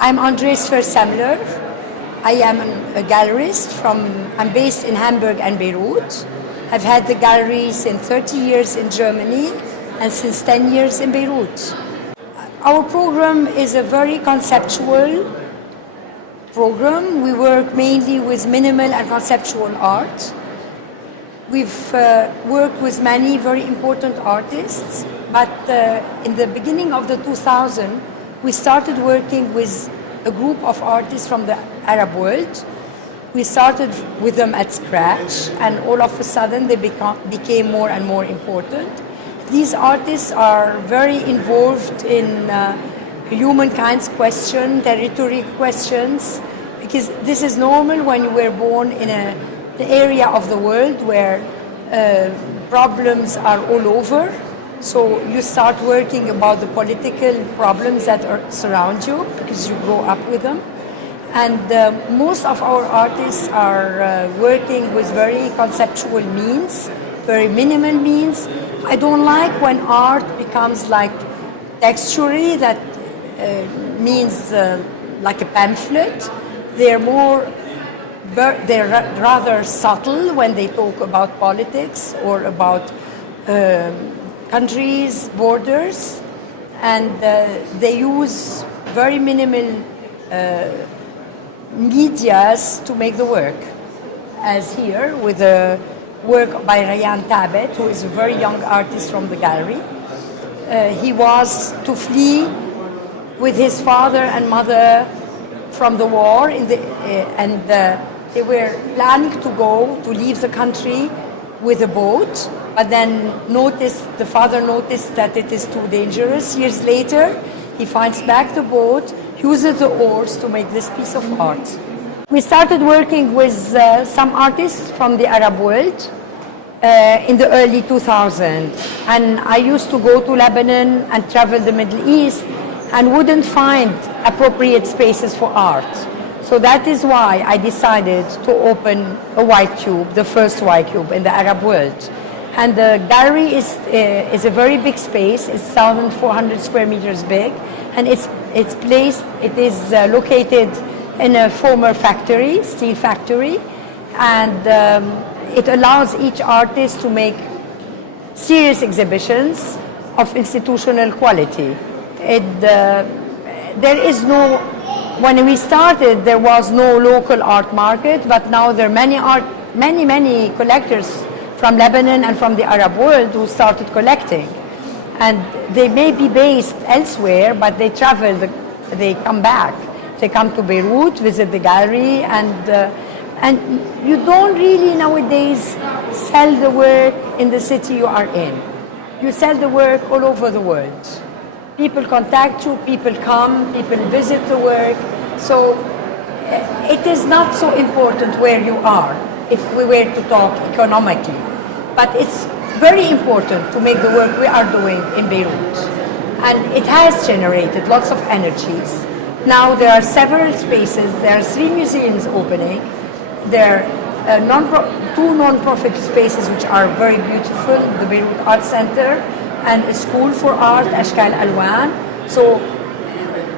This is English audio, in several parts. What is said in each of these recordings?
I'm Sfeir Semler. I am a gallerist I'm based in Hamburg and Beirut. I've had the gallery since 30 years in Germany and since 10 years in Beirut. Our program is a very conceptual program. We work mainly with minimal and conceptual art. We've worked with many very important artists, but in the beginning of the 2000s, we started working with a group of artists from the Arab world. We started with them at scratch, and all of a sudden they became more and more important. These artists are very involved in humankind's question, territory questions, because this is normal when you were born in an area of the world where problems are all over. So you start working about the political problems that surround you because you grow up with them. And most of our artists are working with very conceptual means, very minimal means. I don't like when art becomes like textury, that means like a pamphlet. They're rather subtle when they talk about politics or about countries, borders, and they use very minimal medias to make the work. As here with the work by Rayyan Tabet, who is a very young artist from the gallery. He was to flee with his father and mother from the war, and they were planning to leave the country with a boat, but then the father noticed that it is too dangerous. Years later, he finds back the boat, uses the oars to make this piece of art. We started working with some artists from the Arab world in the early 2000s. And I used to go to Lebanon and travel the Middle East and wouldn't find appropriate spaces for art. So that is why I decided to open a white cube, the first white cube in the Arab world. And the gallery is a very big space. It's 1,400 square meters big, and it is located in a former factory, steel factory, and it allows each artist to make serious exhibitions of institutional quality. When we started, there was no local art market, but now there are many collectors from Lebanon and from the Arab world who started collecting. And they may be based elsewhere, but they travel, they come back. They come to Beirut, visit the gallery, and you don't really nowadays sell the work in the city you are in. You sell the work all over the world. People contact you, people come, people visit the work. So it is not so important where you are if we were to talk economically. But it's very important to make the work we are doing in Beirut. And it has generated lots of energies. Now there are several spaces. There are 3 museums opening. There are 2 non-profit spaces which are very beautiful, the Beirut Art Center and a school for art, Ashkal Alwan. So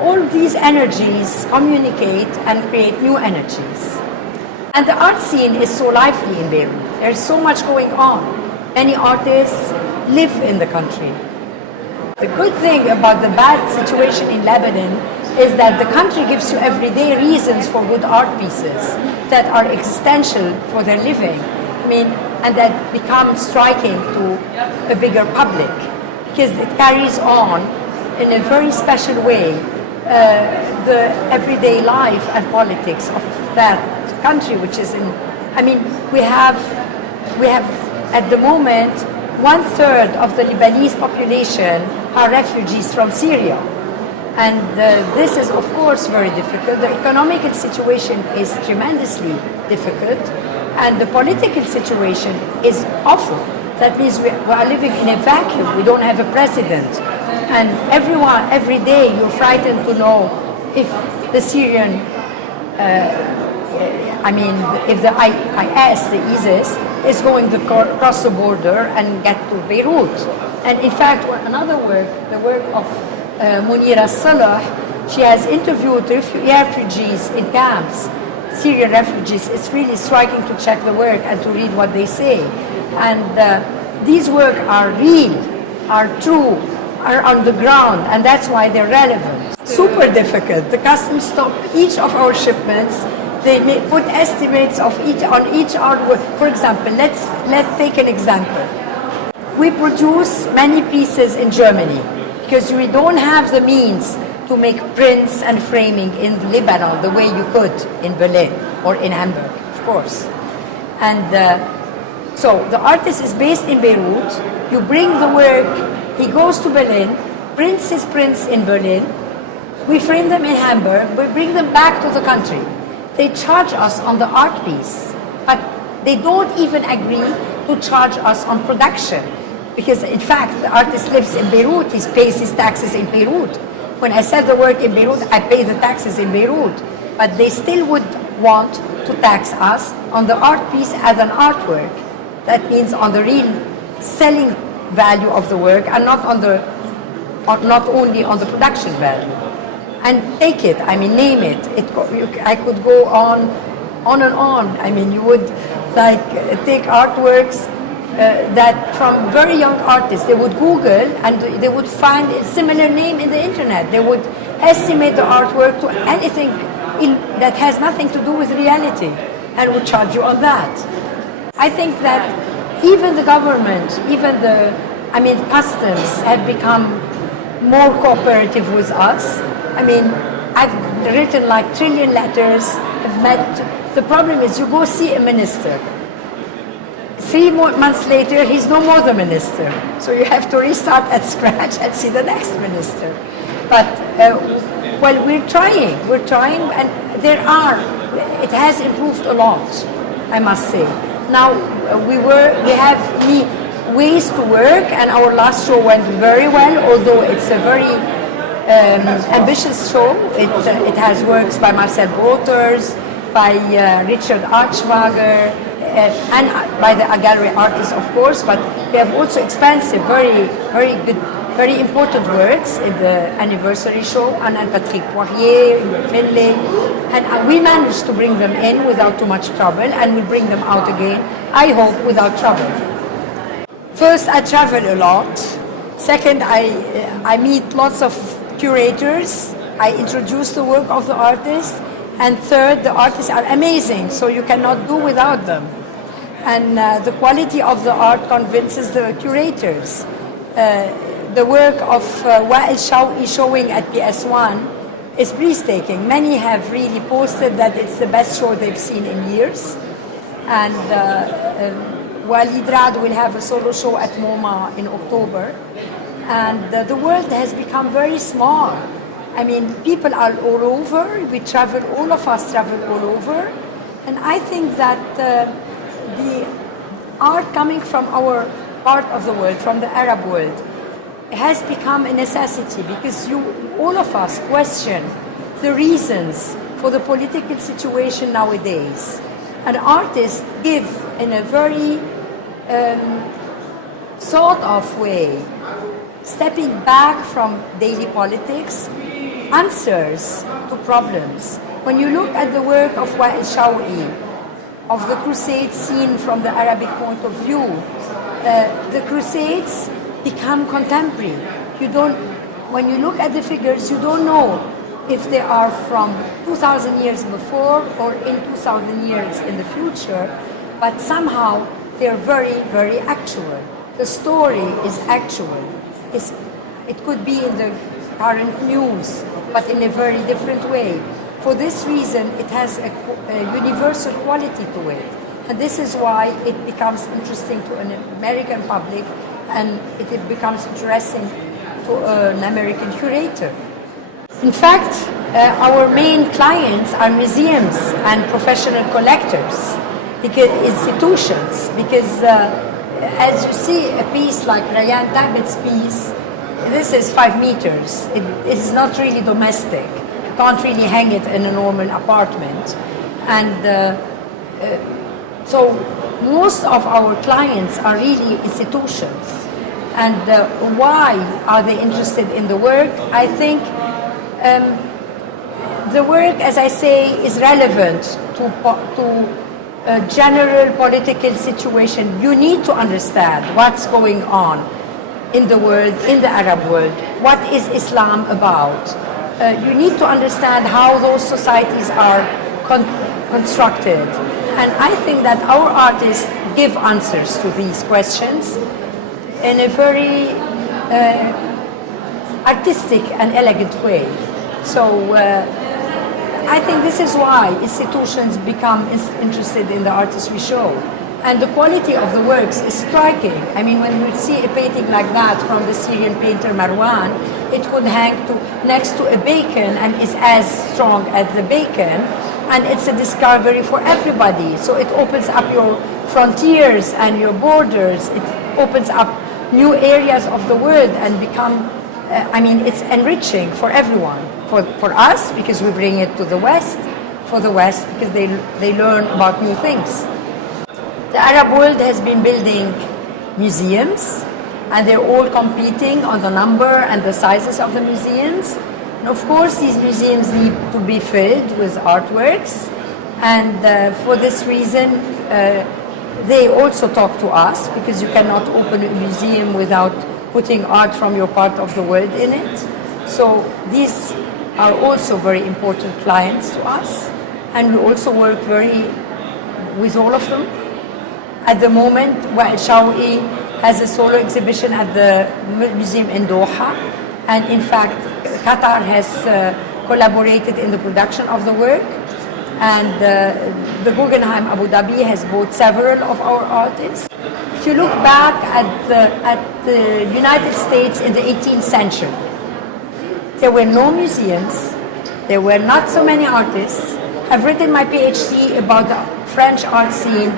all these energies communicate and create new energies. And the art scene is so lively in Beirut. There's so much going on. Many artists live in the country. The good thing about the bad situation in Lebanon is that the country gives you everyday reasons for good art pieces that are existential for their living. And that become striking to a bigger public because it carries on in a very special way the everyday life and politics of that country, which is we have at the moment 1/3 of the Lebanese population are refugees from Syria. And this is, of course, very difficult. The economic situation is tremendously difficult, and the political situation is awful. That means we are living in a vacuum. We don't have a president. And every day, you're frightened to know if the Syrian, if the IS, the ISIS, is going across the border and get to Beirut. And in fact, another work, the work of Munira Salah, she has interviewed refugees in camps, Syrian refugees. It's really striking to check the work and to read what they say. And these work are real, are true, are on the ground, and that's why they're relevant. Super difficult. The customs stop each of our shipments. They may put estimates of each artwork. For example, let's take an example. We produce many pieces in Germany because we don't have the means to make prints and framing in Lebanon the way you could in Berlin or in Hamburg, of course. And so the artist is based in Beirut. You bring the work, he goes to Berlin, prints his prints in Berlin. We frame them in Hamburg, we bring them back to the country. They charge us on the art piece, but they don't even agree to charge us on production. Because in fact, the artist lives in Beirut, he pays his taxes in Beirut. When I sell the work in Beirut, I pay the taxes in Beirut. But they still would want to tax us on the art piece as an artwork. That means on the real selling value of the work and not only on the production value. And take it, I mean, name it. I could go on and on. I mean, you would like take artworks that from very young artists, they would Google and they would find a similar name in the internet. They would estimate the artwork to anything that has nothing to do with reality and would charge you on that. I think that even the government, customs have become more cooperative with us. I mean, I've written like trillion letters, I've met. The problem is you go see a minister. 3 more months later, he's no more the minister. So you have to restart at scratch and see the next minister. But, well, we're trying, and it has improved a lot, I must say. Now, we have ways to work, and our last show went very well, although it's a very ambitious show. It has works by Marcel Broters, by Richard Archwager, and by the gallery artists, of course, but we have also expensive, very, very good, very important works in the anniversary show, and Patrick Poirier, Finlay, and we managed to bring them in without too much trouble, and we bring them out again, I hope, without trouble. First, I travel a lot. Second, I meet lots of curators. I introduce the work of the artist. And third, the artists are amazing, so you cannot do without them. And the quality of the art convinces the curators. The work of Wael Shawi showing at PS1 is breathtaking. Many have really posted that it's the best show they've seen in years. And Walid Rad will have a solo show at MoMA in October. And the world has become very small. I mean, people are all over, all of us travel all over. And I think that the art coming from our part of the world, from the Arab world, has become a necessity because all of us question the reasons for the political situation nowadays. And artists give in a very thought-of way, stepping back from daily politics, answers to problems. When you look at the work of Wael Shawi, of the Crusades seen from the Arabic point of view, the Crusades become contemporary. When you look at the figures, you don't know if they are from 2,000 years before or in 2,000 years in the future, but somehow they're very, very actual. The story is actual. It could be in the current news, but in a very different way. For this reason, it has a universal quality to it. And this is why it becomes interesting to an American public, and it becomes interesting to an American curator. In fact, our main clients are museums and professional collectors, institutions, because as you see a piece like Rayan Tabet's piece, this is 5 meters. It is not really domestic. You can't really hang it in a normal apartment. And so most of our clients are really institutions. And why are they interested in the work? I think the work, as I say, is relevant to a general political situation. You need to understand what's going on in the world, in the Arab world. What is Islam about? You need to understand how those societies are constructed. And I think that our artists give answers to these questions in a very artistic and elegant way. So I think this is why institutions become interested in the artists we show. And the quality of the works is striking. I mean, when you see a painting like that from the Syrian painter Marwan, it could hang next to a bacon and is as strong as the bacon. And it's a discovery for everybody. So it opens up your frontiers and your borders. It opens up new areas of the world and it's enriching for everyone. For us, because we bring it to the West. For the West, because they learn about new things. The Arab world has been building museums, and they're all competing on the number and the sizes of the museums. And of course, these museums need to be filled with artworks, and for this reason, they also talk to us, because you cannot open a museum without putting art from your part of the world in it. So these are also very important clients to us, and we also work with all of them. At the moment, Wael Shawi has a solo exhibition at the museum in Doha, and in fact, Qatar has collaborated in the production of the work, and the Guggenheim Abu Dhabi has bought several of our artists. If you look back at the United States in the 18th century, there were no museums, there were not so many artists. I've written my PhD about the French art scene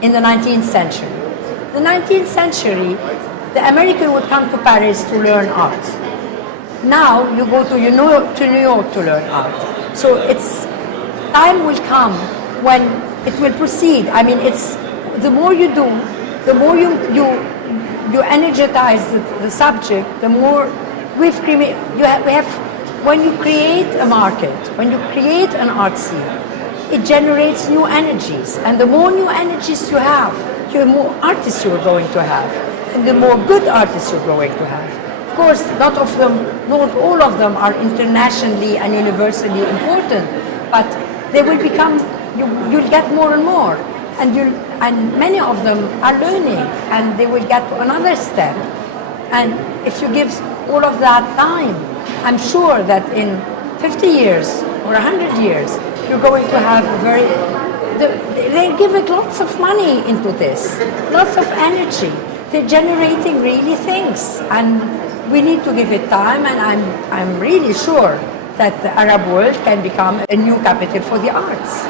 in the 19th century. The 19th century, the American would come to Paris to learn art. Now you go to New York to learn art. So time will come when it will proceed. I mean, the more you do, the more you energize the subject, the more when you create a market, when you create an art scene, it generates new energies. And the more new energies you have, the more artists you're going to have. And the more good artists you're going to have. Of course, not all of them are internationally and universally important, but they will become, you'll get more and more. And many of them are learning, and they will get to another step. And if you give all of that time, I'm sure that in 50 years or 100 years, you're going to have they give it lots of money into this, lots of energy. They're generating really things, and we need to give it time, and I'm really sure that the Arab world can become a new capital for the arts.